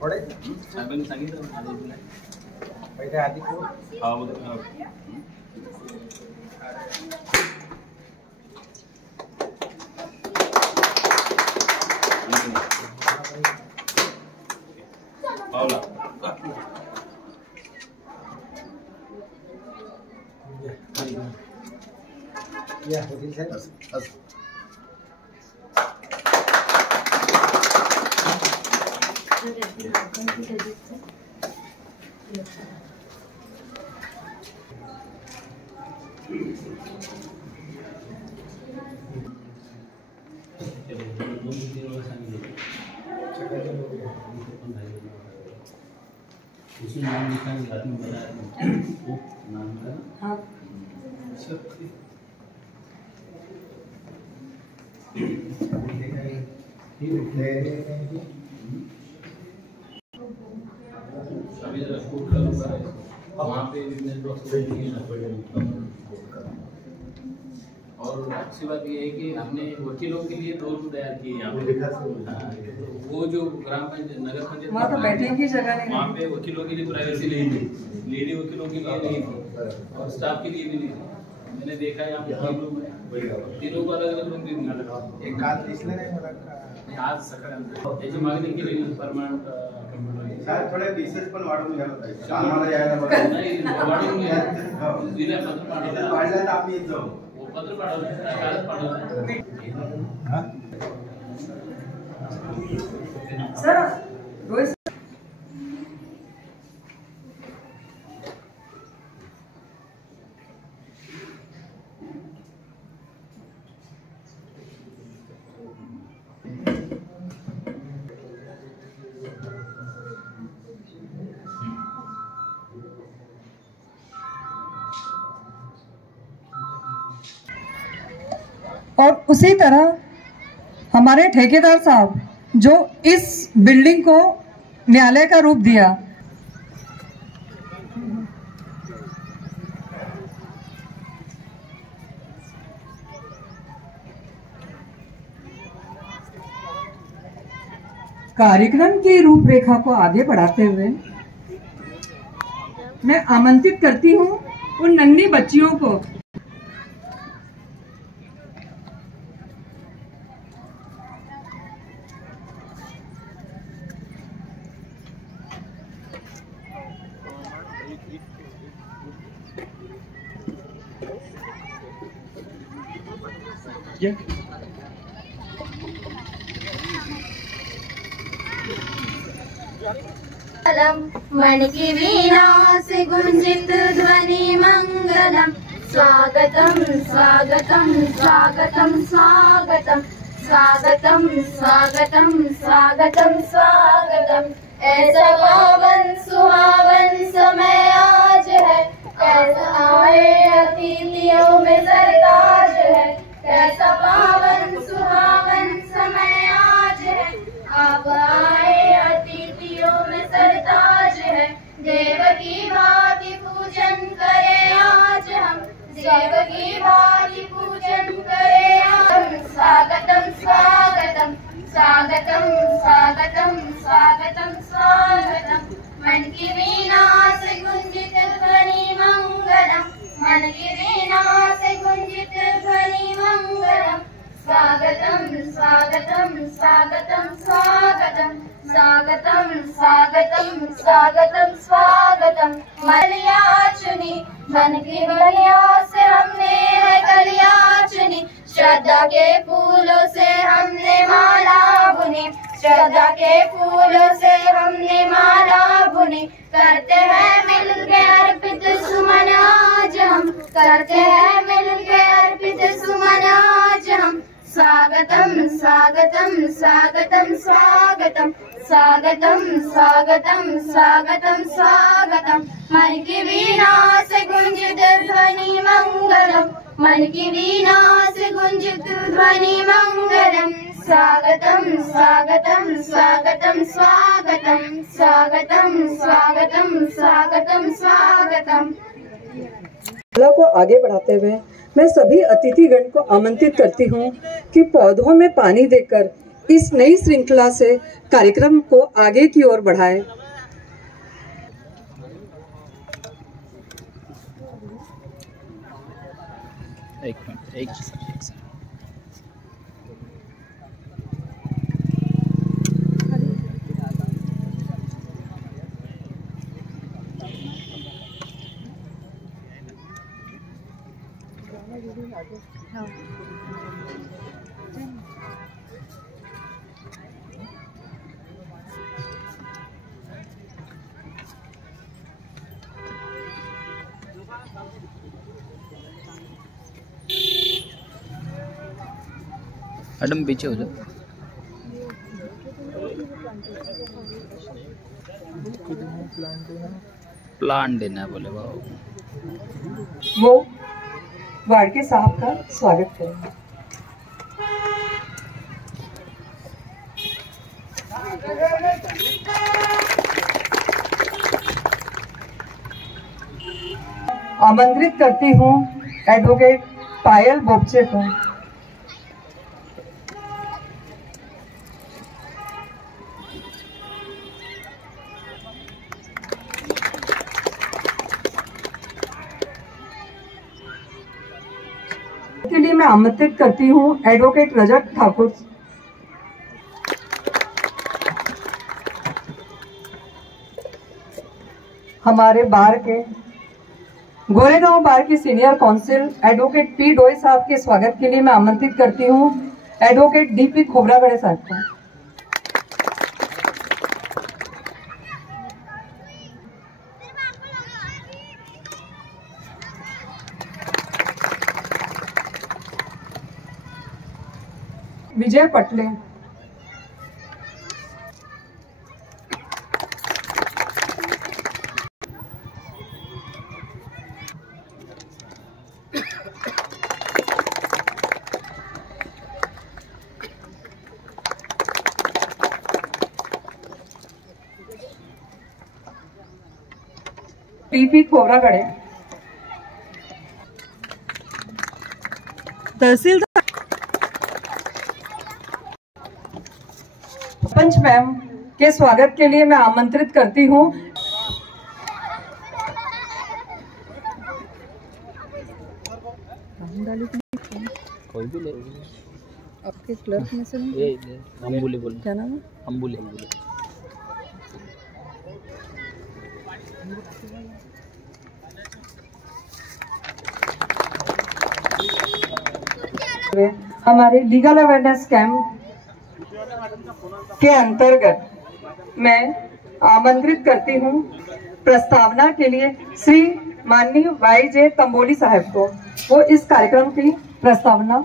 थोडे आपण सांगितलं आधी पहिले आधी पावला या होतील साहेब उसमें नाम लिखा है रात में बताया नाम का हाँ अभी जरा स्कूल का लोग है वहाँ पे और अच्छी बात ये है कि हमने वकीलों के लिए दो रूम तैयार किए यहाँ पे। वो जो ग्राम पंचायत नगर पंचायत वहाँ तो बैठने की जगह नहीं, वहाँ पे वकीलों के लिए प्राइवेसी नहीं थी, लेडी वकीलों के लिए नहीं थी और स्टाफ के लिए भी नहीं थी। मैंने देखा यहाँ पे तीन रूम है, तीनों को अलग अलग रूम दे दिया। एक काल दिसलं नाही मला आज सकाळी त्याची मागणी केली परमनंट साहेब थोडे पीसेस पण वाढवून घ्यायला पाहिजे आम्हाला यायला बघा नाही वाढवून घ्या दिल्या पत्र पाठवलं वाढलं तर आम्ही येत जाऊ वो पत्र पाठवलं कागद पाठवलं सर रोहित और उसी तरह हमारे ठेकेदार साहब जो इस बिल्डिंग को न्यायालय का रूप दिया, कार्यक्रम की रूपरेखा को आगे बढ़ाते हुए मैं आमंत्रित करती हूँ उन नन्ही बच्चियों को मन की वीणा से गुंजित ध्वनि मंगलम स्वागतम स्वागतम स्वागतम स्वागतम स्वागतम स्वागतम स्वागतम स्वागतम। ऐसा पावन सुहावन समय आज है, ऐसा आए अतिथियों में सरताज है। ऐसा पावन सुहावन समय आज है, आप आए अतिथियों में सरताज है। देव की भांति पूजन करें आज हम, देव की भांति पूजन करें हम। स्वागतम स्वागतम स्वागतम स्वागतम स्वागतम स्वागतम। मन की वीणा से गुंजित ध्वनि मंगलम, मन की वीणा से गुंजित ध्वनि मंगलम। स्वागतम स्वागतम स्वागतम स्वागतम स्वागतम स्वागतम स्वागतम स्वागतम। मलिया चुनी मन की बलिया से हमने है कलिया चुनी, श्रद्धा के फूलों से हमने माला बुनी, श्रद्धा के फूलों से हमने माला बुनी। करते हैं मिलके अर्पित सुमन आज हम, करते हैं मिलके अर्पित सुमन आज हम। स्वागतम स्वागतम स्वागतम स्वागतम स्वागतम स्वागतम स्वागतम स्वागतम। मन की वीणा से गुंजित ध्वनि मंगलम, मन की वीणा से गुंजित ध्वनि मंगलम। स्वागतम स्वागतम स्वागतम स्वागतम स्वागतम स्वागतम स्वागतम स्वागतम। कला को आगे बढ़ाते हुए मैं सभी अतिथिगण को आमंत्रित करती हूँ कि पौधों में पानी देकर इस नई श्रृंखला से कार्यक्रम को आगे की ओर बढ़ाएं। एक मिनट। मैडम पीछे हो जाओ। प्लान देना है बोले बाबू। वो वाड़के साहब का स्वागत करेंगे। आमंत्रित करती हूँ एडवोकेट पायल बोपचे को। के लिए मैं आमंत्रित करती हूँ एडवोकेट रजत ठाकुर। हमारे बार के गोरेगांव बार की सीनियर काउंसिल एडवोकेट पी डोई साहब के स्वागत के लिए मैं आमंत्रित करती हूँ एडवोकेट डीपी खोबरागड़े साहब को। विजय पटले, टीपी खोबरागड़े, तहसीलदार पंच मैम के स्वागत के लिए मैं आमंत्रित करती हूँ कोई भी ले आपके क्लर्क में से अम्बुली बोल। क्या नाम है? अम्बुली। हमारे लीगल अवेयरनेस कैंप के अंतर्गत मैं आमंत्रित करती हूँ प्रस्तावना के लिए श्री माननीय वाईजे तंबोली साहब को। वो इस कार्यक्रम की प्रस्तावना।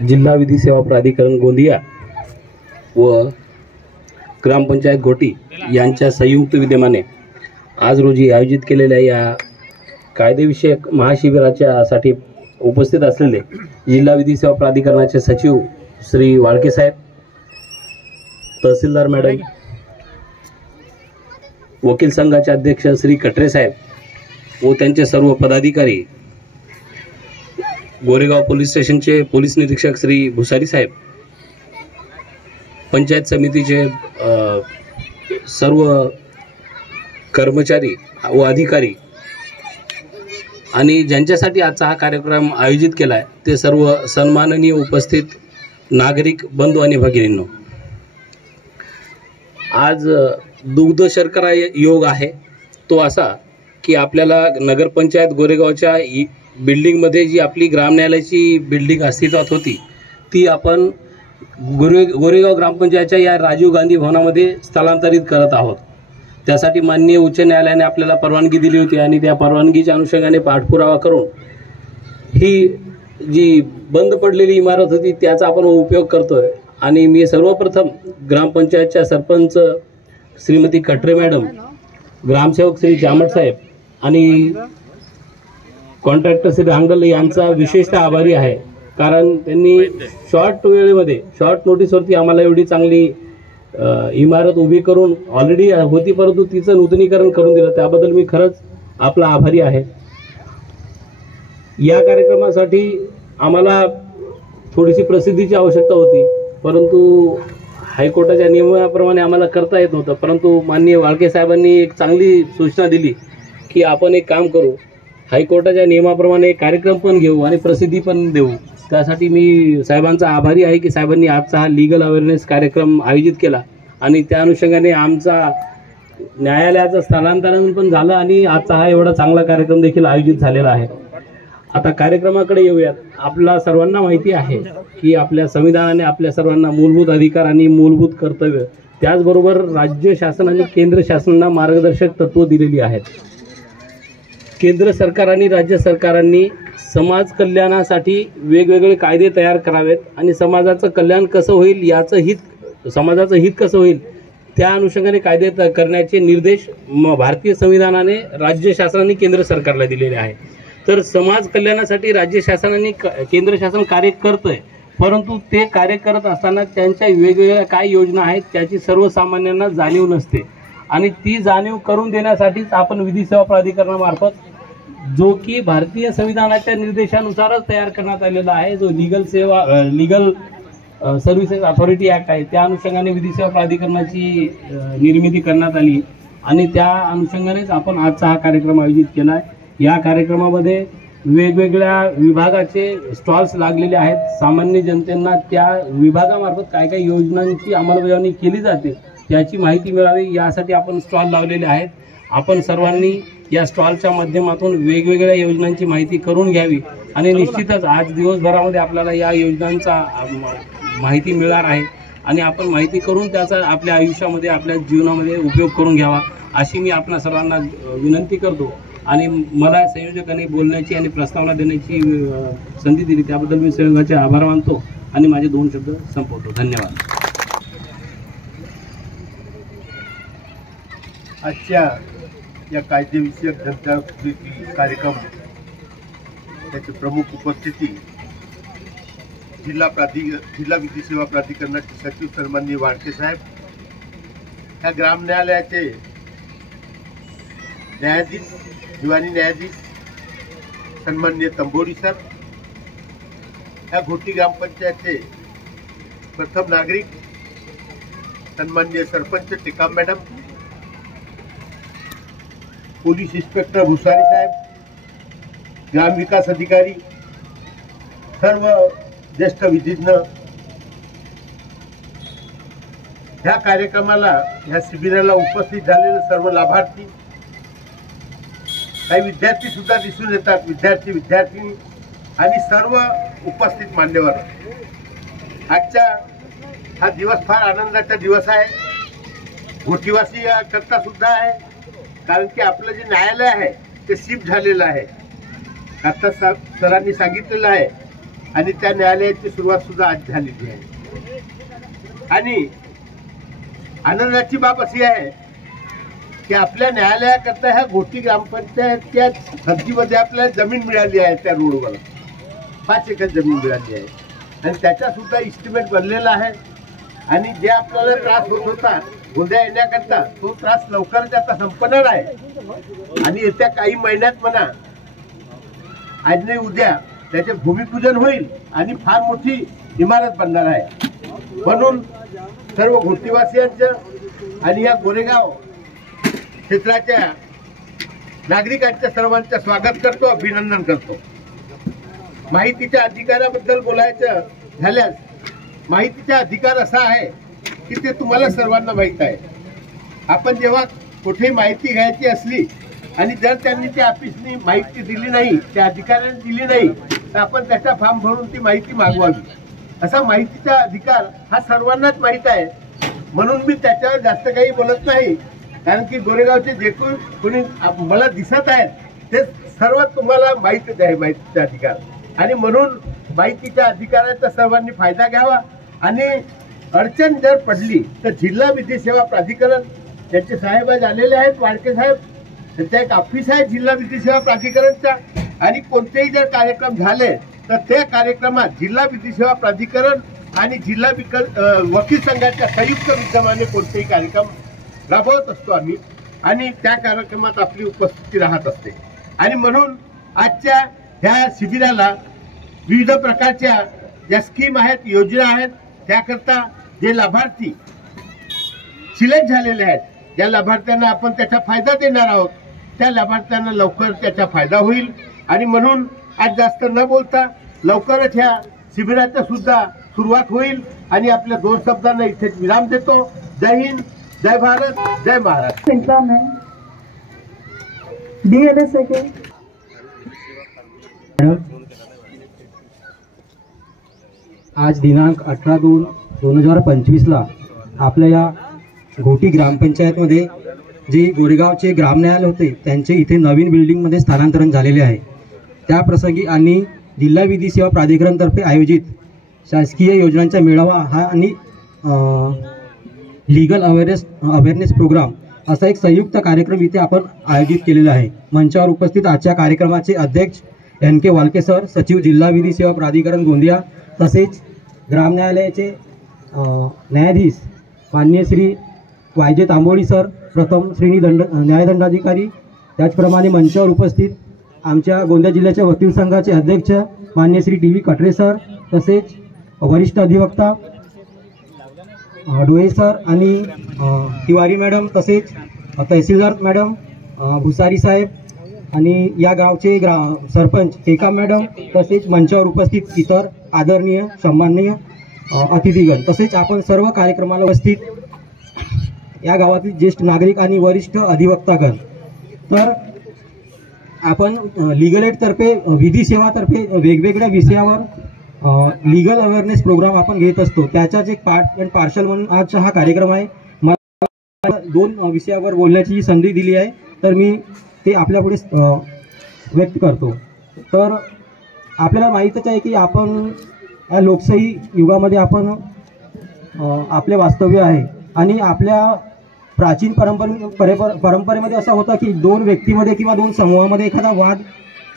जिल्हा विधी सेवा प्राधिकरण गोंदिया व ग्रामपंचायत घोटी यांच्या संयुक्त विद्यमाने आज रोजी आयोजित केलेल्या या कायदेविषयक महाशिबिराच्यासाठी उपस्थित असलेले जिल्हा विधी सेवा प्राधिकरणाचे सचिव श्री वाळके साहेब, तहसीलदार मॅडम, वकील संघाचे अध्यक्ष श्री कटरे साहेब व त्यांचे सर्व पदाधिकारी, गोरेगाव पोलीस स्टेशनचे पोलीस निरीक्षक श्री भुसारी साहेब, पंचायत समितीचे सर्व कर्मचारी व अधिकारी आणि ज्यांच्यासाठी आजचा हा कार्यक्रम आयोजित केला आहे ते सर्व सन्माननीय उपस्थित नागरिक बंधू आणि भगिनींनो, आज दुग्ध शर्करा योग आहे तो असा की आपल्याला नगरपंचायत गोरेगावच्या बिल्डिंगमध्ये जी आपली ग्राम न्यायालयाची बिल्डिंग अस्तित्वात होती ती आपण गोरेगाव ग्रामपंचायतच्या या राजीव गांधी भवनामध्ये स्थलांतरित करत आहोत। त्यासाठी माननीय उच्च न्यायालयाने आपल्याला परवानगी दिली होती आणि त्या परवानगीच्या अनुषंगाने पाठपुरावा करून ही जी बंद पडलेली इमारत होती त्याचा आपण उपयोग करतोय। आणि मी सर्वप्रथम ग्रामपंचायतच्या सरपंच श्रीमती कटरे मॅडम, ग्रामसेवक श्री जामट साहेब आणि कॉन्ट्रॅक्टर श्री रांगल यांचा विशेषतः आभारी आहे, कारण त्यांनी शॉर्ट वेळेमध्ये शॉर्ट नोटीसवरती आम्हाला एवढी चांगली इमारत उभी करून ऑलरेडी होती परंतु तिचं नूतनीकरण करून दिलं, त्याबद्दल मी खरंच आपला आभारी आहे। या कार्यक्रमासाठी आम्हाला थोडीशी प्रसिद्धीची आवश्यकता होती, परंतु हायकोर्टाच्या नियमाप्रमाणे आम्हाला करता येत नव्हतं. परंतु माननीय वाळके साहेबांनी एक चांगली सूचना दिली की आपण एक काम करू, हायकोर्टाच्या नियमाप्रमाणे कार्यक्रम पण घेऊ आणि प्रसिद्धी पण देऊ. त्यासाठी मी साहेबांचा आभारी आहे की साहेबांनी आजचा हा लीगल अवेअरनेस कार्यक्रम आयोजित केला आणि त्या अनुषंगाने आमचा न्यायालयाचं स्थलांतरण पण झालं आणि आजचा हा एवढा चांगला कार्यक्रम देखील आयोजित झालेला आहे. आता कार्यक्रमाकडे येऊयात. आपल्या सर्वांना माहिती आहे की आपल्या संविधानाने आपल्या सर्वांना मूलभूत अधिकार आणि मूलभूत कर्तव्य, त्याचबरोबर राज्य शासन आणि केंद्र शासनाला मार्गदर्शक तत्त्व दिलेली आहेत. केंद्र सरकार आणि राज्य सरकारांनी समाज कल्याणासाठी वेगवेगळे कायदे तयार करावेत आणि समाजाचं कल्याण कसं होईल, समाजाचं हित कसं होईल त्या अनुषंगाने कायदे करण्याचे निर्देश भारतीय संविधानाने राज्य शासनाने केंद्र सरकारला दिलेले आहे. तर समाज कल्याणासाठी राज्य शासनाने केंद्र शासन कार्य करतंय, परंतु ते कार्य करत असताना त्यांच्या वेगवेगळ्या काय योजना आहेत त्याची सर्वसामान्यांना जाणीव नसते आणि ती जाणीव करून देण्यासाठीच आपण विधी सेवा प्राधिकरणामार्फत, जो की भारतीय संविधानाच्या निर्देशानुसारच तयार करण्यात आलेला आहे, जो लीगल सर्व्हिसेस अथॉरिटी ॲक्ट आहे, त्या अनुषंगाने विधी सेवा प्राधिकरणाची निर्मिती करण्यात आली आणि त्या अनुषंगानेच आपण आजचा हा कार्यक्रम आयोजित केला आहे. या कार्यक्रमामध्ये वेगवेगळ्या विभागाचे स्टॉल्स लागलेले आहेत. सामान्य जनतेला त्या विभागामार्फत काय काय योजनांची अंमलबजावणी केली जाते त्याची माहिती मिळावी यासाठी आपण स्टॉल लावलेले आहेत. आपण सर्वांनी या स्टॉलच्या माध्यमातून वेगवेगळ्या योजनांची माहिती करून घ्यावी आणि निश्चितच आज दिवसभरामध्ये आपल्याला या योजनांचा माहिती मिळणार आहे आणि आपण माहिती करून त्याचा आपल्या आयुष्यामध्ये, आपल्या जीवनामध्ये उपयोग करून घ्यावा अशी मी आपल्या सर्वांना विनंती करतो. आणि मला संयोजकांनी बोलण्याची आणि प्रस्तावना देण्याची संधी दिली त्याबद्दल मी संयोगाचे आभार मानतो आणि माझे 2 शब्द संपवतो. धन्यवाद. आजच्या या कायदेविषयक जनजागृती कार्यक्रम त्याची प्रमुख उपस्थिती जिल्हा विधी सेवा प्राधिकरणाचे सचिव सन्माननीय वाळके साहेब, ह्या ग्राम न्यायालयाचे न्यायाधीश, दिवाणी न्यायाधीश सन्माननीय तंबोरी सर, ह्या घोटी ग्रामपंचायतचे प्रथम नागरिक सन्माननीय सरपंच Tikam madam, police inspector Bhusari साहेब, ग्राम विकास अधिकारी, सर्व ज्येष्ठ विधिज्ञ, ह्या कार्यक्रमाला, ह्या शिबिराला उपस्थित झालेले सर्व लाभार्थी, काही विद्यार्थी सुद्धा दिसून येतात, विद्यार्थी आणि सर्व उपस्थित मान्यवर. आजचा हा दिवस फार आनंदाचा दिवस आहे, घोटीवासी करता सुद्धा आहे, कारण की आपलं जे न्यायालय आहे ते शिफ्ट झालेलं आहे, आता सरांनी सांगितलेलं आहे आणि त्या न्यायालयाची सुरुवात सुद्धा आज झालेली आहे. आणि आनंदाची बाब अशी आहे की आपल्या न्यायालयाकरता ह्या घोटी ग्रामपंचायतच्या हद्दीमध्ये आपल्याला जमीन मिळाली आहे, त्या रोडवर 5 एकर जमीन मिळाली आहे आणि त्याचा सुद्धा इस्टिमेट बनलेला आहे. आणि जे आपल्याला त्रास होत होता गोंधळा येण्याकरता, तो त्रास लवकरच आता संपणार आहे आणि येत्या काही महिन्यात म्हणा, आज नाही उद्या त्याचे भूमिपूजन होईल आणि फार मोठी इमारत बनणार आहे. म्हणून सर्व घोटीवासियांचं आणि या गोरेगाव क्षेत्राच्या नागरिकांच्या सर्वांचं स्वागत करतो, अभिनंदन करतो. माहितीच्या अधिकाराबद्दल बोलायचं झाल्यास, माहितीचा अधिकार असा आहे की ते तुम्हाला सर्वांना माहीत आहे. आपण जेव्हा कुठेही माहिती घ्यायची असली आणि जर त्यांनी त्या ऑफिसनी माहिती दिली नाही, त्या अधिकाऱ्यांनी दिली नाही, तर आपण त्याचा फॉर्म भरून ती माहिती मागवावी. असा माहितीचा अधिकार हा सर्वांनाच माहीत आहे. म्हणून मी त्याच्यावर जास्त काही बोलत नाही, कारण की गोरेगावचे जे कोणी मला दिसत आहेत ते सर्व तुम्हाला माहितीच आहे माहितीचा अधिकार. आणि म्हणून माहितीच्या अधिकाराचा सर्वांनी फायदा घ्यावा. आणि अडचण जर पडली तर जिल्हा विधी सेवा प्राधिकरण, त्यांचे साहेब आज आलेले आहेत, वाळके साहेब, त्यांचा एक ऑफिस आहे जिल्हा विधी सेवा प्राधिकरणचा. आणि कोणतेही जर कार्यक्रम झाले तर त्या कार्यक्रमात जिल्हा विधी सेवा प्राधिकरण आणि जिल्हा वकील संघाच्या संयुक्त विद्यमाने कोणतेही कार्यक्रम राबवत असतो आम्ही आणि त्या कार्यक्रमात आपली उपस्थिती राहत असते. आणि म्हणून आजच्या ह्या शिबिराला विविध प्रकारच्या ज्या स्कीम आहेत, योजना आहेत, त्याकरता जे लाभार्थी सिलेक्ट झालेले आहेत, ज्या लाभार्थ्यांना आपण त्याचा फायदा देणार आहोत, त्या लाभार्थ्यांना लवकर त्याचा फायदा होईल. आणि म्हणून आज जास्त न बोलता लवकरच ह्या शिबिराचा सुद्धा सुरुवात होईल. आणि आपल्या 2 शब्दांना इथेच विराम देतो. जय हिंद, जय भारत, जय महाराष्ट्र. DLSA के आज दिनांक 18/2/2025ला आपल्या या घोटी ग्रामपंचायतमध्ये जे गोरेगावचे ग्रामन्यायालय होते त्यांचे इथे नवीन बिल्डिंगमध्ये स्थानांतरण झालेले आहे. त्या प्रसंगी आणि जिल्हा विधी सेवा प्राधिकरणतर्फे आयोजित शासकीय योजनांचा मेळावा हा आणि लीगल अवेअरनेस प्रोग्राम असा एक संयुक्त कार्यक्रम इथे आपण आयोजित केलेला आहे. मंचावर उपस्थित आजच्या कार्यक्रमाचे अध्यक्ष NK वालके सर, सचिव जिल्हा विधी सेवा प्राधिकरण गोंदिया, तसेच ग्राम न्यायालयाचे न्यायाधीश माननीय श्री YJ तांबोळी सर, प्रथम श्रेणी न्यायदंडाधिकारी, त्याचप्रमाणे मंचावर उपस्थित आमच्या गोंदिया जिल्ह्याच्या वकील संघाचे अध्यक्ष माननीय श्री DV कटरे सर, तसेच वरिष्ठ अधिवक्ता डोळे सर आणि तिवारी मॅडम, तसेच तहसीलदार मॅडम, भुसारी साहेब आणि या गावचे सरपंच केका मॅडम, तसेच मंचावर उपस्थित इतर आदरणीय सन्माननीय अतिथीगण, तसेच आपण सर्व कार्यक्रमाला उपस्थित या गावातील ज्येष्ठ नागरिक आणि वरिष्ठ अधिवक्तागण. तर आपण लीगल एडतर्फे, विधी सेवातर्फे वेगवेगळ्या विषयावर लीगल अवेअरनेस प्रोग्राम आपण घेत असतो. त्याचाच एक पार्ट अँड पार्शल म्हणून आजचा हा कार्यक्रम आहे. मला 2 विषयावर बोलण्याची संधी दिली आहे, तर मी ते आपल्यापुढे व्यक्त करतो. तर आपल्याला माहीतच आहे की आपण या लोकशाही युगामध्ये आपण आपले वास्तव्य आहे. आणि आपल्या प्राचीन परंपरेमध्ये असं होतं की 2 व्यक्तीमध्ये किंवा 2 समूहामध्ये एखादा वाद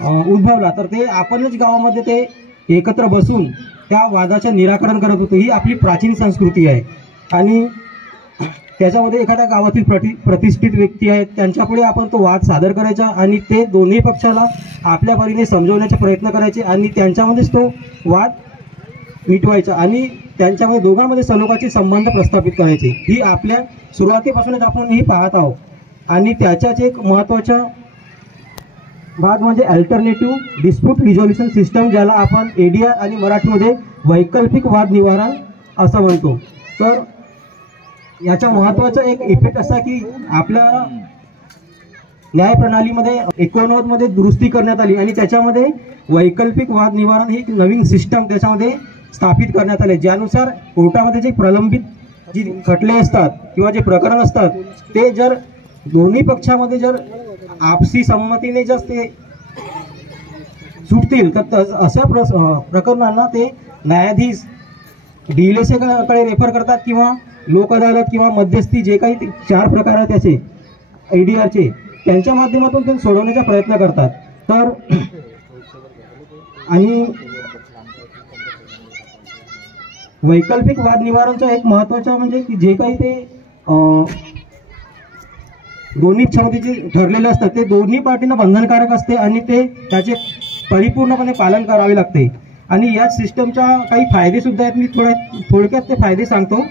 उद्भवला तर ते आपणच गावामध्ये ते एकत्र बसून त्या वादाचे निराकरण करत होतो. ही आपली प्राचीन संस्कृती आहे. आणि त्याच्यामध्ये एखाद्या गावातील प्रतिष्ठित व्यक्ती आहेत, त्यांच्यापुढे आपण तो वाद सादर करायचा आणि ते दोन्ही पक्षाला आपल्या परीने समजवण्याचा प्रयत्न करायचे आणि त्यांच्यामध्येच तो वाद मिटवायचा आणि त्यांच्यामध्ये दोघांमध्ये सलोख्याचे संबंध प्रस्थापित करायचे. ही आपल्या सुरुवातीपासूनच आपण ही पाहत आहोत. आणि त्याच्याच एक महत्त्वाचा भाग म्हणजे अल्टरनेटिव्ह डिस्प्यूट रिझोल्युशन सिस्टम, ज्याला आपण ADR आणि मराठीमध्ये वैकल्पिक वाद निवारण असं म्हणतो. तर याचा महत्त्वाचा एक इफेक्ट असा की आपल्या न्यायप्रणालीमध्ये 89 मध्ये दुरुस्ती करण्यात आली आणि त्याच्यामध्ये वैकल्पिक वाद निवारण ही नवीन सिस्टम त्याच्यामध्ये स्थापित करण्यात आले, ज्यानुसार कोर्टामध्ये जे प्रलंबित जी खटले असतात किंवा जे प्रकरण असतात ते जर दोन्ही पक्षामध्ये जर आपसी संमतीने जर ते सुटतील तर अशा प्रकरणांना ते न्यायाधीश DLSA कडे रेफर करतात किंवा लोक अदालत किंवा मध्यस्थी, जे काही 4 प्रकार आहेत त्याचे ADRचे, त्यांच्या माध्यमातून ते सोडवण्याचा प्रयत्न करतात. तर आणि वैकल्पिक वाद निवारणचा एक महत्त्वाचा म्हणजे की जे काही ते दोन्ही क्षमतेचे ठरलेले असतात ते दोन्ही पार्टींना बंधनकारक असते आणि ते त्याचे परिपूर्णपणे पालन करावे लागते. आणि या सिस्टमच्या काही फायदे सुद्धा आहेत. मी थोडक्यात ते फायदे सांगतो.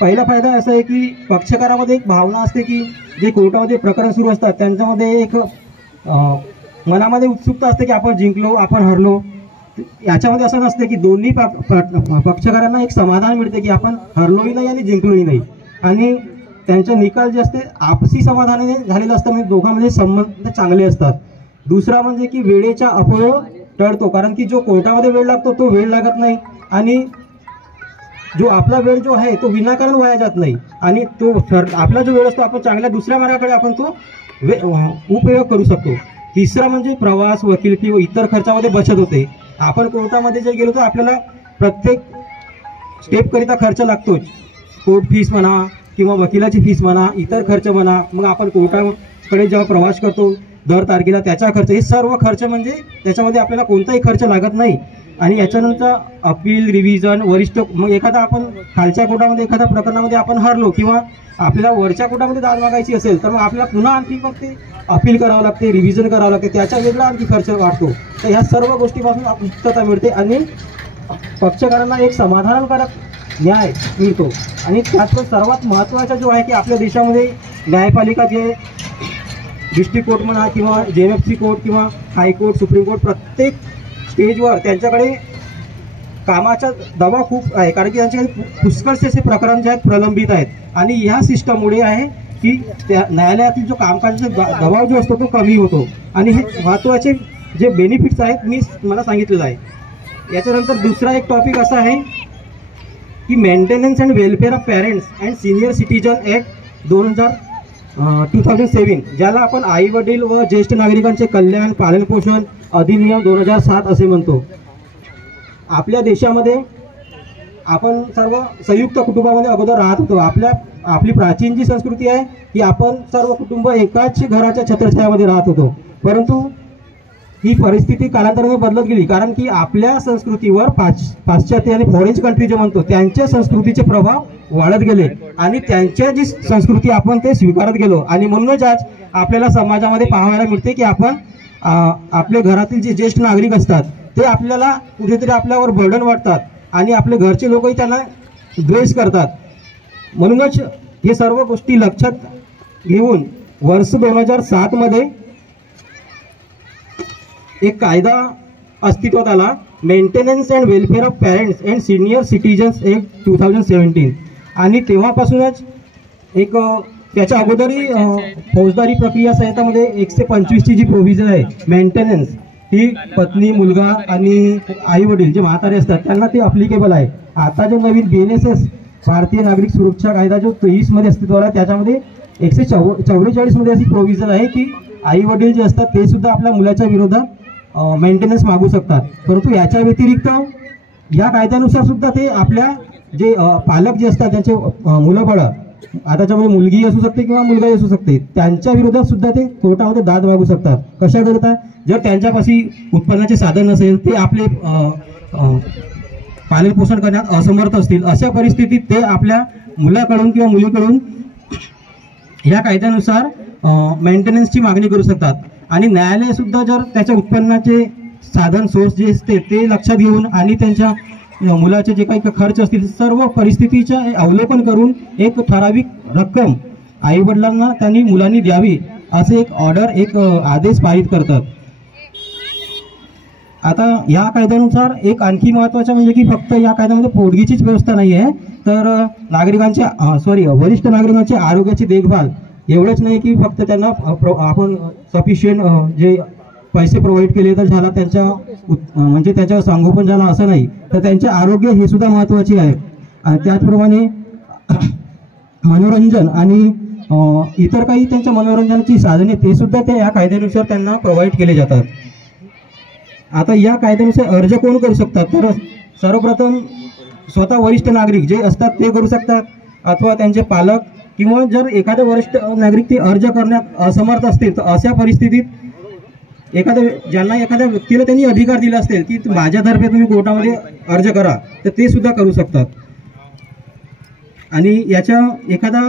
पहिला फायदा असा आहे की पक्षकारामध्ये एक भावना असते की जे कोर्टामध्ये प्रकरण सुरू असतात त्यांच्यामध्ये एक मनामध्ये उत्सुकता असते की आपण जिंकलो, आपण हरलो. याच्यामध्ये असं नसते की दोन्ही पक्षकारांना एक समाधान मिळते की आपण हरलोही नाही आणि जिंकलोही नाही. आणि त्यांचे निकाल जे असते आपसी समाधानाने झालेलं असतं, म्हणजे दोघांमध्ये संबंध चांगले असतात. दुसरा म्हणजे की वेळेचा अपव्यय टळतो, कारण की जो कोर्टामध्ये वेळ लागतो तो वेळ लागत नाही आणि जो आपला वेळ जो आहे तो विनाकारण वाया जात नाही. आणि तो आपला जो वेळ असतो आपण चांगल्या दुसऱ्या मार्गाकडे आपण तो उपयोग करू शकतो. तिसरा म्हणजे प्रवास, वकिलकी व इतर खर्चामध्ये बचत होते. आपण कोर्टामध्ये जर गेलो तर आपल्याला प्रत्येक स्टेपकरिता खर्च लागतोच. कोर्ट फीस म्हणा किंवा वकिलाची फीस म्हणा, इतर खर्च म्हणा. मग आपण कोर्टाकडे जेव्हा प्रवास करतो दर तारखेला त्याचा खर्च, हे सर्व खर्च म्हणजे त्याच्यामध्ये आपल्याला कोणताही खर्च लागत नाही. आणि याच्यानंतर अपील, रिव्हिजन, वरिष्ठ, मग एखादा आपण खालच्या कोर्टामध्ये एखाद्या प्रकरणामध्ये आपण हरलो किंवा आपल्याला वरच्या कोर्टामध्ये दाद मागायची असेल तर मग आपल्याला पुन्हा आणखी मग ते अपील करावं लागते, रिव्हिजन करावं लागते, त्याचा वेगळा आणखी खर्च वाढतो. तर ह्या सर्व गोष्टीपासून मुक्तता मिळते आणि पक्षकारांना एक समाधानकारक न्याय मिळतो. आणि त्यात सर्वात महत्त्वाचा जो आहे की आपल्या देशामध्ये न्यायपालिका जे डिस्ट्रिक्ट कोर्ट म्हणा किंवा JMFC कोर्ट किंवा हायकोर्ट, सुप्रीम कोर्ट, प्रत्येक स्टेजवर त्यांच्याकडे कामाचा दबाव खूप आहे, कारण की त्यांच्याकडे पुष्कळसे असे प्रकरण जे आहेत प्रलंबित आहेत. आणि ह्या सिस्टममुळे आहे की त्या न्यायालयातील जो कामकाजाचा दबाव जो असतो तो कमी होतो. आणि हे महत्त्वाचे जे बेनिफिट्स आहेत मला सांगितलेलं आहे. याच्यानंतर दुसरा एक टॉपिक असा आहे की maintenance and welfare of parents and senior citizen act 2007, ज्याला आपण आई वडील व ज्येष्ठ नागरिकांचे कल्याण पालनपोषण अधिनियम 2007 असे म्हणतो. आपल्या देशामध्ये आपण सर्व संयुक्त कुटुंबामध्ये अगोदर राहत होतो. आपली प्राचीन जी संस्कृती आहे की आपण सर्व कुटुंब एकाच घराच्या छत्रछायामध्ये राहत होतो. परंतु ही परिस्थिती कालांतराने बदलत गेली, कारण की आपल्या संस्कृतीवर पाश्चात्य आणि फॉरेन कंट्री जे म्हणतो त्यांच्या संस्कृतीचे प्रभाव वाढत गेले आणि त्यांच्या जी संस्कृती आपण ते स्वीकारत गेलो. आणि म्हणूनच आज आपल्याला समाजामध्ये पाहायला मिळते की आपण आपल्या घरातील जे ज्येष्ठ नागरिक असतात ते आपल्याला कुठेतरी आपल्यावर बर्डन वाटतात आणि आपले घरचे लोकही त्यांना द्वेष करतात. म्हणूनच हे सर्व गोष्टी लक्षात घेऊन वर्ष 2007 मध्ये एक कायदा अस्तित्वात आला, maintenance and welfare of parents and senior citizens act 2017. आणि तेव्हापासूनच एक त्याच्या अगोदरही फौजदारी प्रक्रिया संहितामध्ये 125ची जी प्रोव्हिजन आहे मेंटेनन्स, ही पत्नी, मुलगा आणि आई वडील जे म्हातारे असतात त्यांना ते अप्लिकेबल आहे. आता जो नवीन BNSS भारतीय नागरिक सुरक्षा कायदा जो 23 मध्ये अस्तित्वात आहे त्याच्यामध्ये 144 मध्ये अशी प्रोव्हिजन आहे की आई वडील जे असतात ते सुद्धा आपल्या मुलाच्या विरोधात मेंटेनन्स मागू शकतात. परंतु याच्या व्यतिरिक्त या कायद्यानुसार सुद्धा ते आपल्या जे पालक जे असतात त्यांचे मुलं बाळं, आता त्याच्यामध्ये मुलगी असू शकते किंवा मुलगाही असू शकते, त्यांच्या विरोधात सुद्धा ते कोर्टामध्ये दाद मागू शकतात. कशाकरता? जर त्यांच्यापाशी उत्पन्नाचे साधन नसेल, ते आपले पालनपोषण करण्यात असमर्थ असतील, अशा परिस्थितीत ते आपल्या मुलाकडून किंवा मुलीकडून या कायद्यानुसार मेंटेनन्सची मागणी करू शकतात. आणि न्यायालय सुद्धा जर त्याच्या उत्पन्नाचे साधन सोर्स जे असते ते लक्षात घेऊन आणि त्यांच्या मुलाचे जे काही खर्च असतील सर्व परिस्थितीचे अवलोकन करून एक ठराविक रक्कम आई वडिलांना त्यांनी मुलांनी द्यावी असे एक ऑर्डर, एक आदेश पारित करतात. आता या कायद्यानुसार एक आणखी महत्त्वाचं म्हणजे की फक्त या कायद्यामध्ये पोटगीचीच व्यवस्था नाही आहे, तर वरिष्ठ नागरिकांच्या आरोग्याची देखभाल एवढंच नाही की फक्त त्यांना आपण सफिशियंट जे पैसे प्रोव्हाइड केले तर झाला, त्यांच्या म्हणजे त्याच्यावर संगोपन झालं असं नाही, तर त्यांचे आरोग्य हे सुद्धा महत्त्वाचे आहे. आणि त्याचप्रमाणे मनोरंजन आणि इतर काही त्यांच्या मनोरंजनाची साधने ते सुद्धा ते या कायद्यानुसार त्यांना प्रोव्हाइड केले जातात. आता या कायद्यानुसार अर्ज कोण करू शकतात? तर सर्वप्रथम स्वतः वरिष्ठ नागरिक जे असतात ते करू शकतात, अथवा त्यांचे पालक, किंवा जर एखादे वरिष्ठ नागरिक ते अर्ज करण्यात असमर्थ असतील तर अशा परिस्थितीत ज्यांना एखाद्या व्यक्तीला त्यांनी अधिकार दिला असेल की माझ्यातर्फे तुम्ही कोर्टामध्ये अर्ज करा, तर ते सुद्धा करू शकतात. आणि याच्या एखादा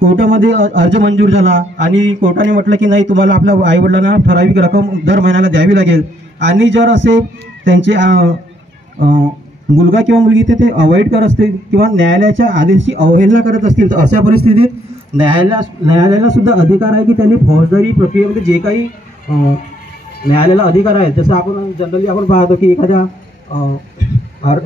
कोर्टामध्ये अर्ज मंजूर झाला आणि कोर्टाने म्हटलं की नाही तुम्हाला आपल्या आईवडिलांना ठराविक रक्कम दर महिन्याला द्यावी लागेल, आणि जर असे त्यांचे मुलगा किंवा मुलगी ते अवॉइड करत असतील किंवा न्यायालयाच्या आदेशाची अवहेलना करत असतील तर अशा परिस्थितीत न्यायालयाला सुद्धा अधिकार आहे की त्यांनी फौजदारी प्रक्रियेमध्ये जे काही न्यायालयाला अधिकार आहेत, जसं आपण जनरली आपण पाहतो की एखाद्या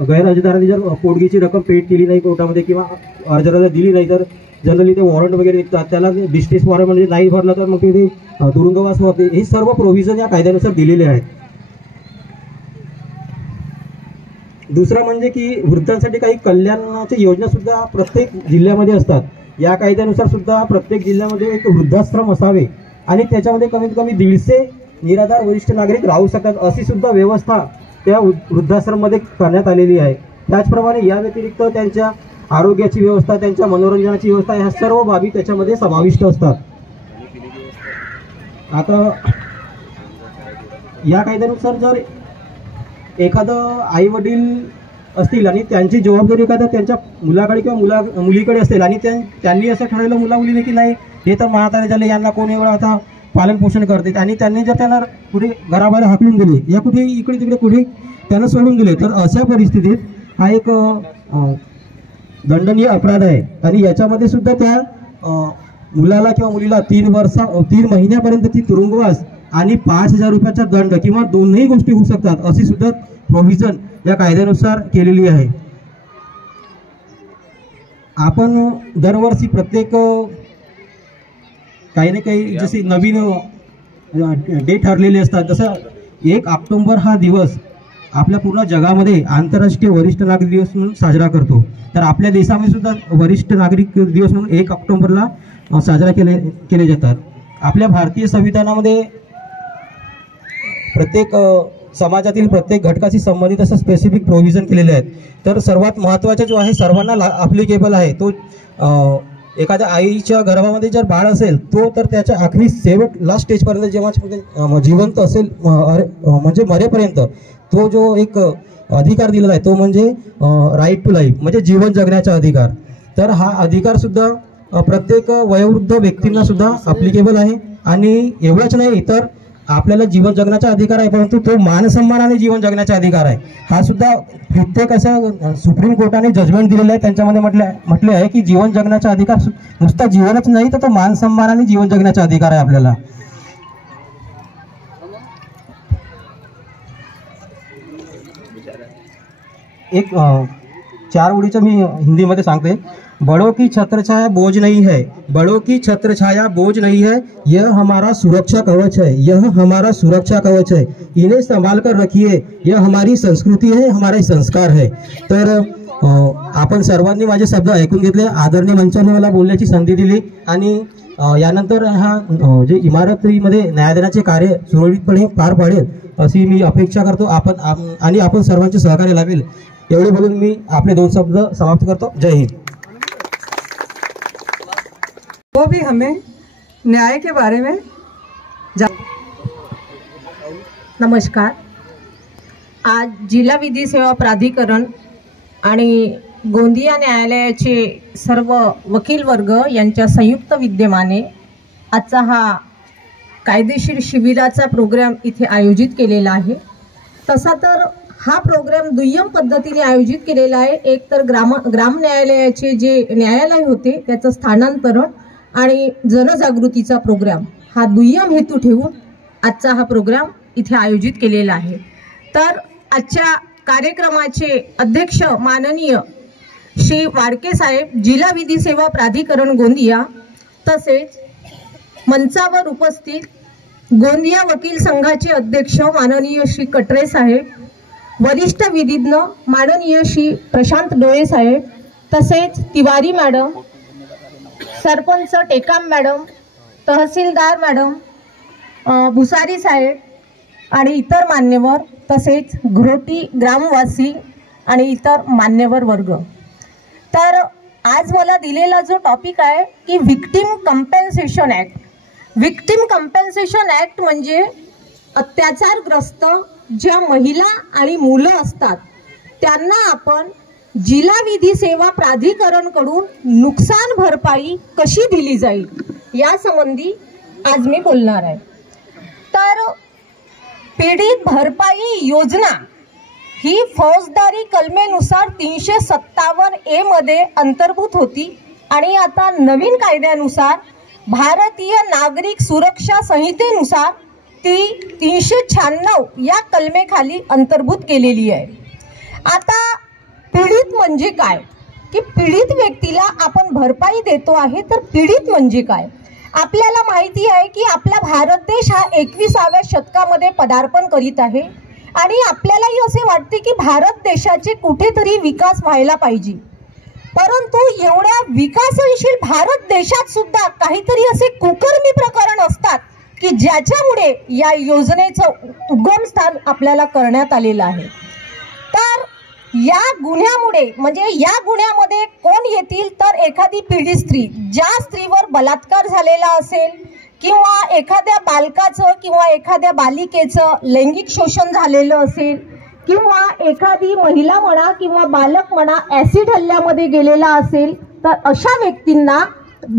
गैरहजरदाराने जर पोटगीची रक्कम पेड केली नाही कोर्टामध्ये किंवा अर्जदाराला दिली नाही तर जनरली ते वॉरंट वगैरे निघतात, त्याला डिस्ट्रेस वॉरंट म्हणजे नाही भरला तर मग ते तुरुंगवास होते. हे सर्व प्रोव्हिजन या कायद्यानुसार दिलेले आहेत. दुसरा म्हणजे की वृद्धांसाठी काही कल्याणाच्या योजना सुद्धा प्रत्येक जिल्ह्यामध्ये असतात. या कायद्यानुसार सुद्धा प्रत्येक जिल्ह्यामध्ये एक वृद्धाश्रम असावे आणि त्याच्यामध्ये कमीत कमी 150 निराधार वरिष्ठ नागरिक राहू शकतात अशी सुद्धा व्यवस्था त्या वृद्धाश्रममध्ये करण्यात आलेली आहे. त्याचप्रमाणे या व्यतिरिक्त त्यांच्या आरोग्याची व्यवस्था, त्यांच्या मनोरंजनाची व्यवस्था, ह्या सर्व बाबी त्याच्यामध्ये समाविष्ट असतात. आता या कायद्यानुसार जर एखादं आई वडील असतील आणि त्यांची जबाबदारी एखाद्या त्यांच्या मुलाकडे किंवा मुलीकडे असेल आणि त्यांनी असं ठरवलं मुला मुलीने की नाही हे तर म्हातारे झाले, यांना कोण एवढं आता पालन पोषण करते, आणि त्यांनी जर त्यांना कुठे घराबाहेर हाकलून दिले या कुठे इकडे तिकडे कुठे त्यांना सोडून दिले, तर अशा परिस्थितीत हा एक दंडनीय अपराध आहे. आणि याच्यामध्ये सुद्धा त्या मुलाला किंवा मुलीला 3 महिन्यापर्यंत ती तुरुंगवास आणि 5,000 रुपयाचा दंड किंवा दोन्ही गोष्टी होऊ शकतात अशी सुद्धा प्रोव्हिजन या कायद्यानुसार केलेली आहे. आपण दरवर्षी प्रत्येक काही ना काही जसे नवीन डेट ठरलेले असतात, जसं 1 ऑक्टोबर हा दिवस आपल्या पूर्ण जगामध्ये आंतरराष्ट्रीय वरिष्ठ नागरिक दिवस म्हणून साजरा करतो. तर आपल्या देशामध्ये सुद्धा वरिष्ठ नागरिक दिवस म्हणून 1 ऑक्टोबरला साजरा केले जातात. आपल्या भारतीय संविधानामध्ये प्रत्येक समाजातील प्रत्येक घटकाशी संबंधित असं स्पेसिफिक प्रोव्हिजन केलेले आहेत. तर सर्वात महत्त्वाचा जो आहे सर्वांना अप्लिकेबल आहे तो एखाद्या आईच्या गर्भामध्ये जर बाळ असेल तो तर त्याच्या आखरी लास्ट स्टेजपर्यंत जेव्हा जिवंत असेल म्हणजे मरेपर्यंत तो जो एक अधिकार दिलेला आहे तो म्हणजे राईट टू लाईफ म्हणजे जीवन जगण्याचा अधिकार. तर हा अधिकार सुद्धा प्रत्येक वयोवृद्ध व्यक्तींना सुद्धा अप्लिकेबल आहे. आणि एवढंच नाही, तर आपल्याला जीवन जगण्याचा अधिकार आहे, परंतु तो मानसन्मानाने जीवन जगण्याचा अधिकार आहे. हा सुद्धा प्रत्येक असं सुप्रीम कोर्टाने जजमेंट दिलेलं आहे, त्यांच्यामध्ये म्हटले आहे की जीवन जगण्याचा अधिकार नुसता जीवनच नाही तर तो मानसन्मानाने जीवन जगण्याचा अधिकार आहे आपल्याला. एक 4 ओळीचं मी हिंदीमध्ये सांगते. बड़ों की छत्रछाया बोझ नहीं है, बड़ों की छत्रछाया बोझ नहीं है, यह हमारा सुरक्षा कवच है, यह हमारा सुरक्षा कवच है, इन्हें संभाल कर रखिए, यह हमारी संस्कृती है, हमारे संस्कार है. तर आपण सर्वांनी माझे शब्द ऐकून घेतले. आदरणीय मंचाने मला बोलण्याची संधी दिली आणि यानंतर हा जे इमारतीमध्ये न्यायालयाचे कार्य सुरळीतपणे पार पाडेल अशी मी अपेक्षा करतो. आपण सर्वांचे सहकार्य लाभेल एवढे बोलून मी आपले 2 शब्द समाप्त करतो. जय हिंद. वो भी हमें न्याय के बारे में नमस्कार. आज जिल्हा विधी सेवा प्राधिकरण आणि गोंदिया न्यायालयाचे सर्व वकील वर्ग यांच्या संयुक्त विद्यमाने आजचा हा कायदेशीर शिबिराचा प्रोग्राम इथे आयोजित केलेला आहे. तसा तर हा प्रोग्राम दुय्यम पद्धतीने आयोजित केलेला आहे. एक तर ग्राम न्यायालयाचे जे न्यायालय होते त्याचं स्थानांतरण आणि जनजागृतीचा प्रोग्राम हा दुय्यम हेतू ठेवून आजचा हा प्रोग्राम इथे आयोजित केलेला आहे. तर आजच्या कार्यक्रमाचे अध्यक्ष माननीय श्री वाडके साहेब, जिल्हा विधी सेवा प्राधिकरण गोंदिया, तसेच मंचावर उपस्थित गोंदिया वकील संघाचे अध्यक्ष माननीय श्री कटरे साहेब, वरिष्ठ विधिज्ञ माननीय श्री प्रशांत डोळे साहेब, तसेच तिवारी मॅडम, सरपंच टेकाम मॅडम, तहसीलदार मॅडम, भुसारी साहेब आणि इतर मान्यवर, तसेच घोटी ग्रामवासी आणि इतर मान्यवर वर्ग. तर आज मला दिलेला जो टॉपिक आहे की victim compensation act. Victim compensation act म्हणजे अत्याचारग्रस्त ज्या महिला आणि मुलं असतात त्यांना आपण जिल्हा विधी सेवा प्राधिकरणकडून नुकसान भरपाई कशी दिली जाईल यासंबंधी आज मी बोलणार आहे. तर पीडित भरपाई योजना ही फौजदारी कलमेनुसार 357A मध्ये अंतर्भूत होती आणि आता नवीन कायद्यानुसार भारतीय नागरिक सुरक्षा संहितेनुसार ती 396 या कलमेखाली अंतर्भूत केलेली आहे. आता पीडित म्हणजे काय की पीडित व्यक्तीला आपण भरपाई देतो आहे, तर पीडित म्हणजे काय. आपल्याला माहिती आहे की आपला भारत देश हा 21व्या शतकामध्ये पदार्पण करीत आहे आणि आपल्यालाही असे वाटते की भारत देशाचे कुठेतरी विकास व्हायला पाहिजे. परंतु एवढ्या विकासशील भारत देशात सुद्धा काहीतरी असे कुकर्मी प्रकरण असतात की ज्याच्यामुळे या योजनेचं उगमस्थान आपल्याला करण्यात आलेलं आहे. तर या गुन्ह्यामुळे म्हणजे या गुन्ह्यामध्ये कोण येतील तर एखादी पीडित स्त्री, ज्या स्त्रीवर बलात्कार झालेला असेल किंवा एखाद्या बालकाचं किंवा एखाद्या बालिकेचं लैंगिक शोषण झालेलं असेल किंवा एखादी महिला म्हणा किंवा बालक म्हणा ऍसिड हल्ल्यामध्ये गेलेला असेल तर अशा व्यक्तींना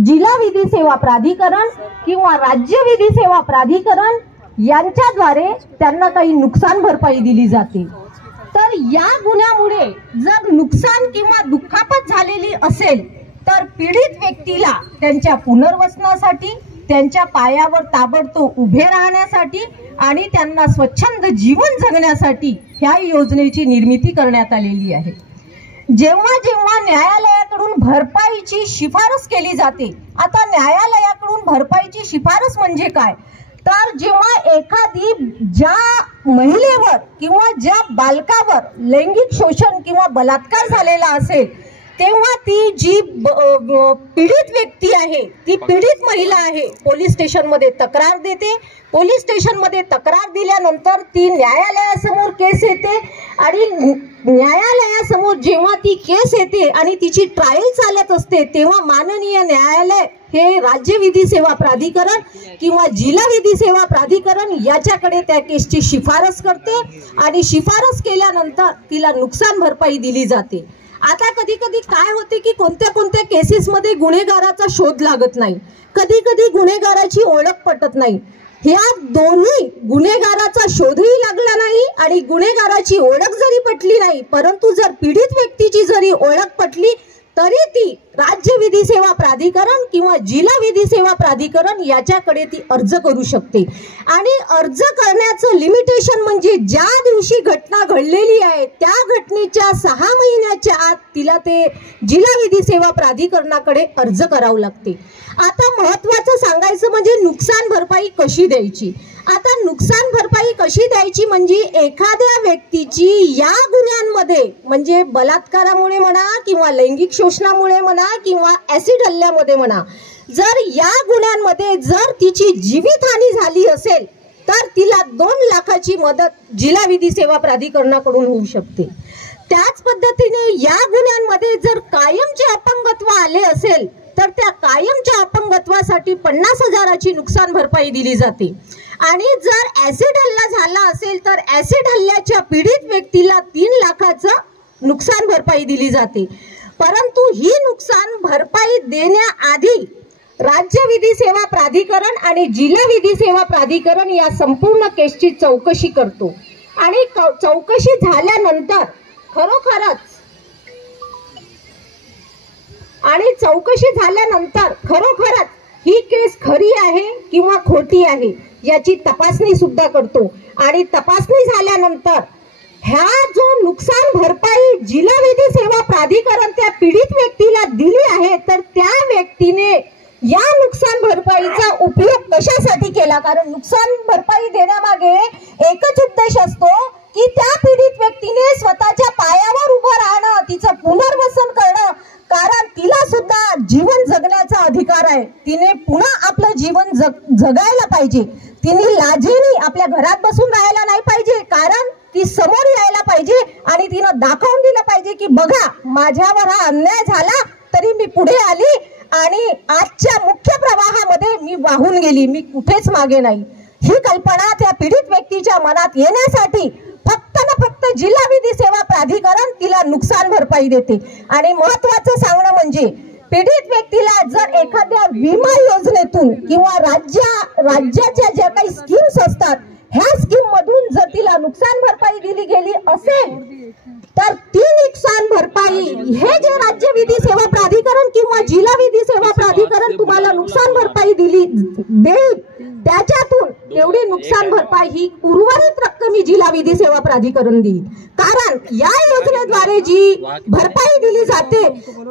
जिल्हा विधी सेवा प्राधिकरण किंवा राज्य विधी सेवा प्राधिकरण यांच्याद्वारे त्यांना काही नुकसान भरपाई दिली जाते। तर या गुन्ह्यामुळे जर नुकसान किंवा दुखापत झालेली असेल तर पीडित व्यक्तीला त्यांच्या पुनर्वसनासाठी, त्यांच्या पायावर ताबडतोब उभे राहण्यासाठी आणि त्यांना स्वच्छंद जीवन जगण्यासाठी ह्या योजनेची निर्मिती करण्यात आलेली आहे। जेव्हा जेव्हा न्यायालयाकडून भरपाईची शिफारस केली जाते, आता न्यायालयाकडून भरपाईची शिफारस म्हणजे काय, तर जेव्हा एखादी ज्या महिलेवर किंवा ज्या बालकावर लैंगिक शोषण किंवा बलात्कार झालेला असेल तेव्हा ती जी पीडित व्यक्ती आहे, ती पीडित महिला आहे, पोलीस स्टेशनमध्ये तक्रार देते। पोलीस स्टेशनमध्ये तक्रार दिल्यानंतर ती न्यायालयासमोर केस येते आणि न्यायालयासमोर जेव्हा ती केस येते आणि तिची ट्रायल चालत असते तेव्हा माननीय न्यायालय हे राज्य विधी सेवा प्राधिकरण किंवा जिल्हा विधी सेवा प्राधिकरण याच्याकडे त्या केसची शिफारस करते आणि शिफारस केल्यानंतर तिला नुकसान भरपाई दिली जाते। आता कधी कधी काय होते की कोणत्या कोणत्या केसेसमध्ये गुन्हेगाराचा शोध लागत नाही, कधी कधी गुन्हेगाराची ओळख पटत नाही। ह्या दोन्ही गुन्हेगाराचा शोधही लागला नाही आणि गुन्हेगाराची ओळख जरी पटली नाही, परंतु जर पीडित व्यक्तीची जरी ओळख पटली तरी ती राज्य विधी सेवा प्राधिकरण किंवा जिल्हा विधी सेवा प्राधिकरण याच्याकडे ती अर्ज करू शकते। आणि अर्ज करण्याचं लिमिटेशन म्हणजे ज्या दिवशी घटना घडलेली आहे त्या घटनेच्या 6 महिन्याच्या आत तिला ते जिल्हा विधी सेवा प्राधिकरणाकडे अर्ज करावं लागते। आता महत्त्वाचं सांगायचं म्हणजे नुकसान भरपाई कशी द्यायची। आता नुकसान भरपाई कशी द्यायची म्हणजे एखाद्या व्यक्तीची या गुन्ह्यांमध्ये म्हणजे बलात्कारामुळे म्हणा किंवा लैंगिक शोषणामुळे म्हणा किंवा ऍसिड हल्ल्यामध्ये म्हणा, जर या गुन्ह्यांमध्ये जर तिची जीवितहानी झाली असेल तर तिला 2 लाखाची मदत जिल्हा विधी सेवा प्राधिकरणाकडून होऊ शकते। त्याच पद्धतीने या गुन्ह्यांमध्ये जर कायमचे अपंगत्व आले असेल तर त्या कायमच्या अपंगत्वासाठी 50,000ची नुकसान भरपाई दिली जाते। आणि जर ऍसिड हल्ला झाला असेल तर ऍसिड हल्ल्याच्या पीडित व्यक्तीला 3 लाखाचं नुकसान भरपाई दिली जाते। परंतु ही नुकसान भरपाई देण्याआधी राज्य विधी सेवा प्राधिकरण आणि जिल्हा विधी सेवा प्राधिकरण या संपूर्ण केसची चौकशी करतो आणि चौकशी झाल्यानंतर खरोखरच ही केस खरी आहे किंवा खोटी आहे याची तपासणी सुद्धा करतो आणि तपासणी झाल्यानंतर ह्या जो नुकसान भरपाई जिल्हा विधी सेवा प्राधिकरण त्या पीडित व्यक्तीला दिली आहे तर त्या व्यक्तीने या नुकसान भरपाईचा उपयोग कशासाठी केला, कारण नुकसान भरपाई देण्यामागे एकच उद्देश असतो की त्या पीडित व्यक्तीने स्वतःच्या पायावर उभं राहणं, तिचं पुनर्वसन करणं, कारण तिला सुद्धा जीवन जगण्याचा अधिकार आहे। तिने पुन्हा आपलं जीवन जगायला पाहिजे, तिने लाजेने आपल्या घरात बसून राहायला नाही पाहिजे, कारण ती समोर यायला पाहिजे आणि तिनं दाखवून दिलं पाहिजे की बघा माझ्यावर हा अन्याय झाला तरी मी पुढे आली आणि आजच्या मुख्य प्रवाहामध्ये मी वाहून गेली, मी कुठेच मागे नाही। ही कल्पना त्या पीडित व्यक्तीच्या मनात येण्यासाठी फक्त ना फक्त जिल्हा विधी सेवा प्राधिकरण तिला नुकसान भरपाई देते। आणि महत्त्वाचं सांगणं म्हणजे पीडित व्यक्तीला जर एखाद्या विमा योजनेतून किंवा राज्याच्या ज्या काही स्कीम्स असतात ह्या स्कीम मधून जर तिला नुकसान भरपाई दिली गेली असेल तर ती नुकसान भरपाई हे जे राज्य विधी सेवा प्राधिकरण किंवा जिल्हा विधी सेवा प्राधिकरण तुम्हाला नुकसान भरपाई देईल त्याच्यातून तेवढी नुकसान भरपाई ही उर्वरित रक्कम जिल्हा विधी सेवा प्राधिकरण देईल। कारण या योजनेद्वारे जी भरपाई दिली जाते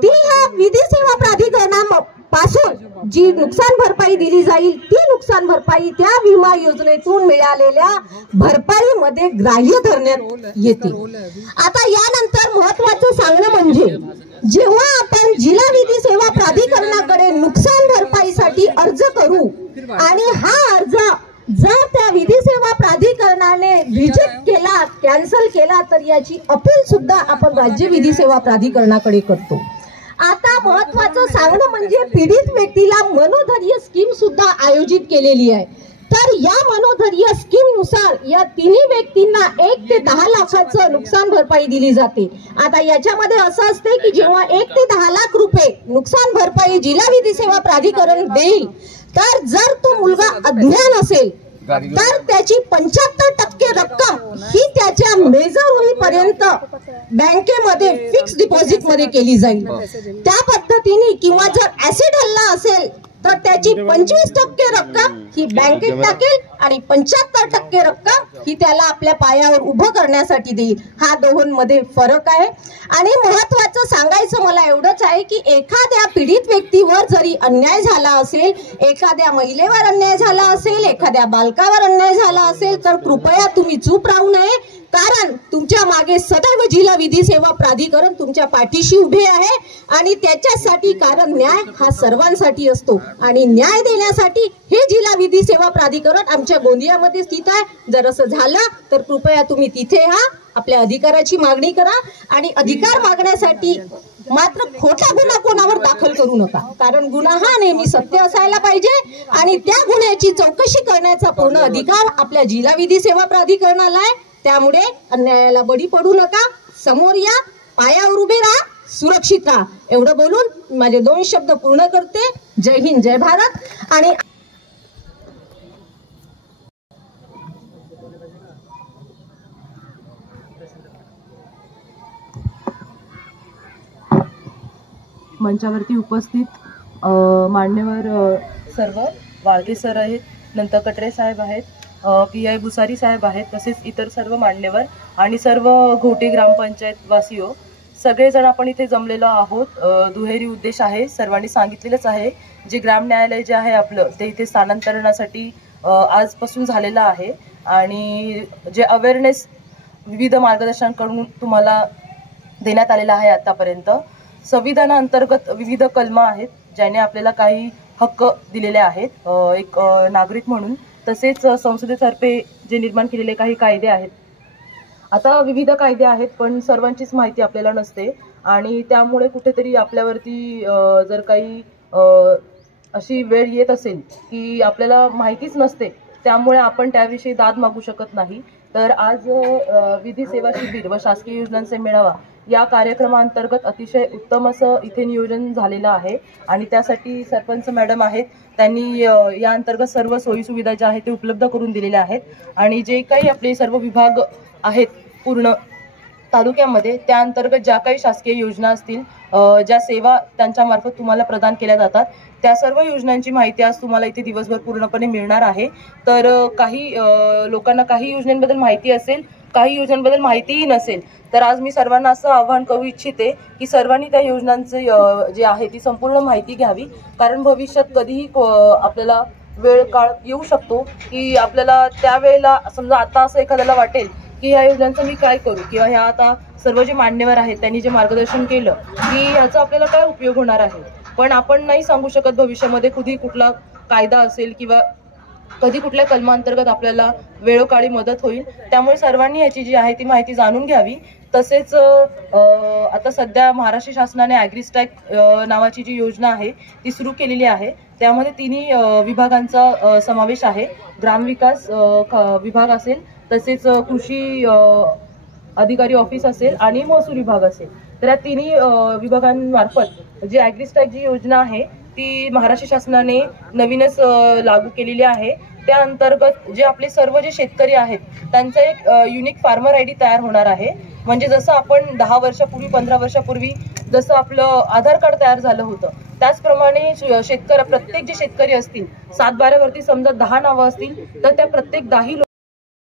ती ह्या विधी सेवा प्राधिकरणापासून जी नुकसान भरपाई दिली जाईल ती नुकसान भरपाई त्या विमा योजनेतून मिळालेल्या भरपाईमध्ये ग्राह्य धरण्यात येते। आता यानंतर महत्त्वाचं सांगणं म्हणजे जेव्हा आपण जिल्हा विधी सेवा प्राधिकरणाकडे नुकसान भरपाईसाठी अर्ज करू आणि हा अर्ज जर त्या विधी सेवा प्राधिकरणाने रिजेक्ट केला, कॅन्सल केला तर याची अपील सुद्धा आपण राज्य विधी सेवा प्राधिकरणाकडे करतो। आता महत्त्वाचं सांगणं म्हणजे पीडित व्यक्तीला मनोधैर्य स्कीम सुद्धा आयोजित केलेली आहे। तर या मनोधैर्य स्कीम नुसार या तिन्ही व्यक्तींना 1 ते 10 लाखाचं नुकसान भरपाई दिली जाते। आता याच्यामध्ये असं असते की जेव्हा 1 ते 10 लाख रुपये नुकसान भरपाई जिल्हा विधी सेवा प्राधिकरण देईल, तर जर तो मुलगा अज्ञान असेल तर त्याची 75% रक्कम ही त्याच्या मेजर होईपर्यंत बँकेमध्ये फिक्स डिपॉझिट मध्ये केली जाईल। त्या पद्धतीने किंवा जर ऍसिड हल्ला असेल तर त्याची 25% रक्कम ही बँकेत टाकेल आणि 75% रक्कम ही त्याला आपल्या पायावर उभं करण्यासाठी देईल। हा दोहोंमध्ये फरक आहे। आणि महत्वाचं सांगायचं मला एवढंच आहे की एखाद्या पीडित व्यक्तीवर जरी अन्याय झाला असेल, एखाद्या महिलेवर अन्याय झाला असेल, एखाद्या बालकावर अन्याय झाला असेल, तर कृपया तुम्ही चूप राहू नये, कारण तुमच्या मागे सदैव जिल्हा विधी सेवा प्राधिकरण तुमच्या पाठीशी उभे आहे आणि त्याच्यासाठी, कारण न्याय हा सर्वांसाठी असतो आणि न्याय देण्यासाठी हे जिल्हा विधी सेवा प्राधिकरण आमच्या गोंदियामध्ये स्थित आहे। जर असं झालं तर कृपया तुम्ही तिथे या, आपल्या अधिकाराची मागणी करा आणि अधिकार मागण्यासाठी मात्र खोटा गुन्हा कोणावर दाखल करू नका, कारण गुन्हा हा नेहमी सत्य असायला पाहिजे आणि त्या गुन्ह्याची चौकशी करण्याचा पूर्ण अधिकार आपल्या जिल्हा विधी सेवा प्राधिकरणाला आहे। त्यामुळे अन्यायाला बळी पडू नका, समोर या, पायावर उभे राहा, सुरक्षित राहा। एवढं बोलून माझे 2 शब्द पूर्ण करते। जय हिंद, जय भारत। आणि मंचावरती उपस्थित मान्यवर सर्व वाळके सर आहेत, नंतर कटरे साहेब आहेत, PI भुसारी साहेब आहेत, तसेच इतर सर्व मान्यवर आणि सर्व घोटे ग्रामपंचायत वासियो सगळेजण आपण इथे जमलेलो आहोत। दुहेरी उद्देश आहे, सर्वांनी सांगितलेलंच आहे, जे ग्राम न्यायालय जे आहे आपलं ते इथे स्थानांतरणासाठी आजपासून झालेलं आहे आणि जे अवेअरनेस विविध मार्गदर्शनाकडून तुम्हाला देण्यात आलेलं आहे आतापर्यंत। संविधानाअंतर्गत विविध कलम आहेत ज्याने आपल्याला काही हक्क दिलेले आहेत एक नागरिक म्हणून, तसेच संसदेतर्फे जे निर्माण केलेले काही कायदे आहेत। आता विविध कायदे आहेत पण सर्वांचीच माहिती आपल्याला नसते आणि त्यामुळे कुठेतरी आपल्यावरती जर काही अशी वेळ येत असेल की आपल्याला माहितीच नसते, त्यामुळे आपण त्याविषयी दाद मागू शकत नाही। तर आज विधी सेवा शिबिर व शासकीय योजनांचे मेळावा या कार्यक्रमाअंतर्गत अतिशय उत्तम असं इथे नियोजन झालेलं आहे आणि त्यासाठी सरपंच मॅडम आहेत, त्यांनी या अंतर्गत सर्व सोयीसुविधा ज्या आहेत ते उपलब्ध करून दिलेल्या आहेत आणि जे काही आपले सर्व विभाग आहेत पूर्ण तालुक्यामध्ये त्या अंतर्गत ज्या काही शासकीय योजना असतील, ज्या सेवा त्यांच्यामार्फत तुम्हाला प्रदान केल्या जातात, त्या सर्व योजनांची माहिती आज तुम्हाला इथे दिवसभर पूर्णपणे मिळणार आहे। तर काही लोकांना काही योजनांबद्दल माहिती असेल, काही योजनांबद्दल माहितीही नसेल, तर आज मी सर्वांना असं आवाहन करू इच्छिते की सर्वांनी त्या योजनांचे जे आहे ती संपूर्ण माहिती घ्यावी, कारण भविष्यात कधीही आपल्याला वेळ काळ येऊ शकतो की आपल्याला त्यावेळेला समजा आता असं एखाद्याला वाटेल की ह्या योजनांचं मी काय करू, किंवा ह्या आता सर्व जे मान्यवर आहेत त्यांनी जे मार्गदर्शन केलं की ह्याचा आपल्याला काय उपयोग होणार आहे, पण आपण नाही सांगू शकत भविष्यामध्ये कधी कुठला कायदा असेल किंवा कधी कुठल्या कलमांतर्गत आपल्याला वेळोकाळी मदत होईल। त्यामुळे सर्वांनी याची जी आहे ती माहिती जाणून घ्यावी। तसेच आता सध्या महाराष्ट्र शासनाने ॲग्रिस्टॅक नावाची जी योजना आहे ती सुरू केलेली आहे, त्यामध्ये तिन्ही विभागांचा समावेश आहे, ग्रामविकास विभाग असेल, तसेच कृषी अधिकारी ऑफिस असेल आणि महसूल विभाग असेल। तर या तिन्ही विभागांमार्फत जी ॲग्रिस्टॅक जी योजना आहे ती महाराष्ट्र शासनाने नवीनच लागू केलेली आहे। त्या अंतर्गत जे आपले सर्व जे शेतकरी आहेत त्यांचा एक युनिक फार्मर ID तयार होणार आहे। म्हणजे जसं आपण 10 वर्षापूर्वी 15 वर्षापूर्वी जसं आपलं आधार कार्ड तयार झालं होतं, त्याचप्रमाणे प्रत्येक जे शेतकरी असतील 7/12 वरती समजा 10 नावं असतील तर त्या प्रत्येक 10